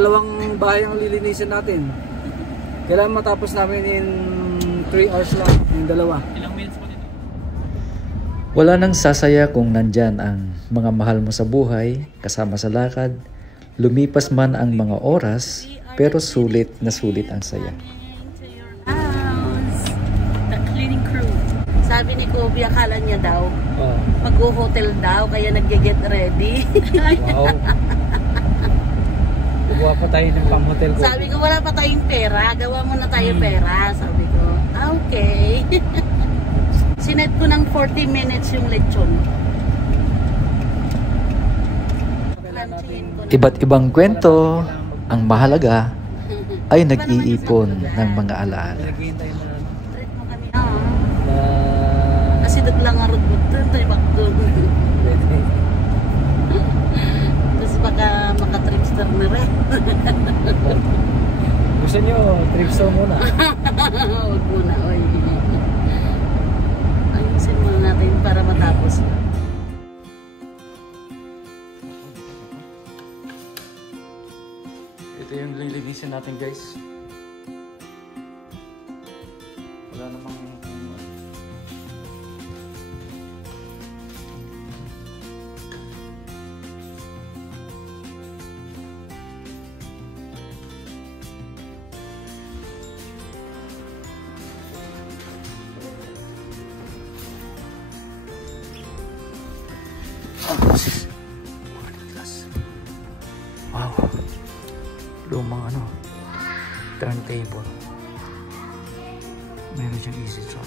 Dalawang bahay ang lilinisin natin. Kailangan matapos namin in 3 hours lang, yung dalawa. Ilang minutes pa dito? Wala nang sasaya kung nandyan ang mga mahal mo sa buhay, kasama sa lakad. Lumipas man ang mga oras, pero sulit na sulit ang saya. The cleaning crew. Sabi ni Kobe, akala niya daw, mag-hotel daw, kaya nag-get ready. Wow. Kukuha pa tayo ng pang-hotel ko. Sabi ko, wala pa tayong pera. Gawa mo na tayo pera. Sabi ko, okay. Sinet ko ng 40 minutes yung lechon. Iba't ibang kwento, ang mahalaga ay nag-iipon ng mga alaala. Kasi lang ang rugod doon, tayo bakdoon. Tapos baka makatripster na rin. Gusto nyo, tripso muna? Huwag muna, oy. Ayusin muna natin para matapos. Ito yung lilinisin natin, guys. Wala namang wow, lumang turntable. Meron siyang easy drop,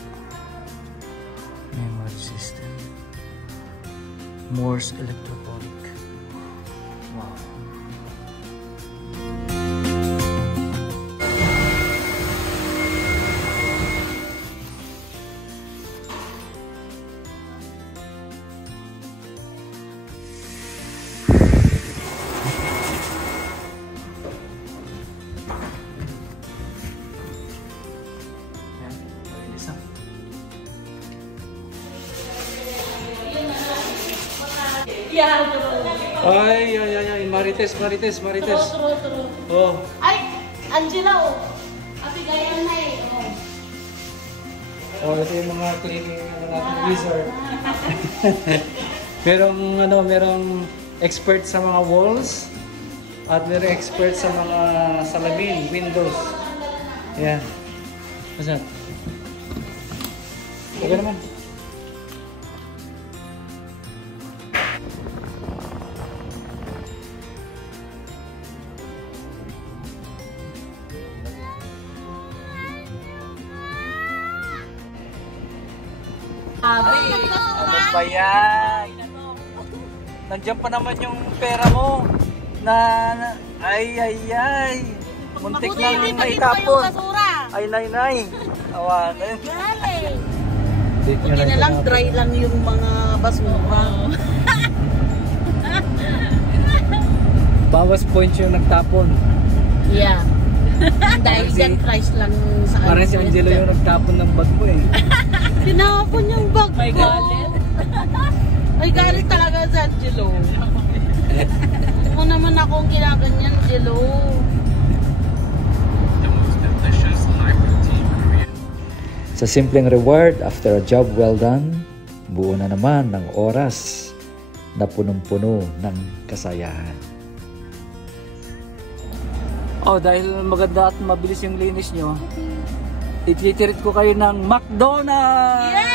memory system, Morse electrophonic. Wow. Ay, Marites. True. Oh. Ay, Angela, oh. Abigayan na eh. Oh, ito yung mga cleaning natin, wizard. merong expert sa mga walls at merong expert sa mga salamin, windows. Ayan. Masan? Okay naman. Ano ba yan? Nandiyan pa naman yung pera mo ay muntik na naitapon. Ay nay awanan. Buti na lang dry lang yung mga basura. Bawas points yung nagtapon. Yeah. Dahil dyan price lang sa parang si Angelo yung nagtapon ng bag mo eh. Tinapon yung bag ko. May galit. Ay galit talaga si Angelo. Ako naman akong ginaganyan, Angelo. Sa simpleng reward after a job well done, buo na naman ng oras na punong-puno ng kasayahan. Oh, dahil maganda at mabilis yung linis nyo, ititirit ko kayo ng McDonald's! Yeah!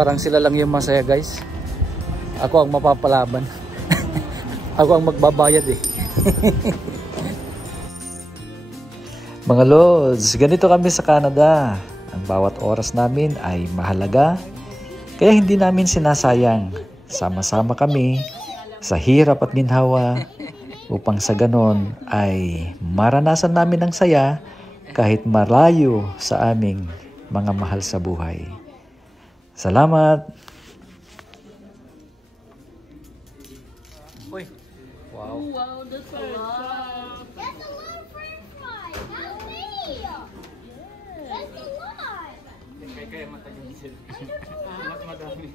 Parang sila lang yung masaya, guys. Ako ang mapapalaban. Ako ang magbabayad eh. Mga Lods, ganito kami sa Canada. Ang bawat oras namin ay mahalaga, kaya hindi namin sinasayang. Sama-sama kami sa hirap at ginhawa upang sa ganon ay maranasan namin ang saya kahit malayo sa aming mga mahal sa buhay. Salamat! Uy, wow. Wow, that's a lot. That's a lot of french fries. How many? That's a lot. kaya matagal sila. Mas madami.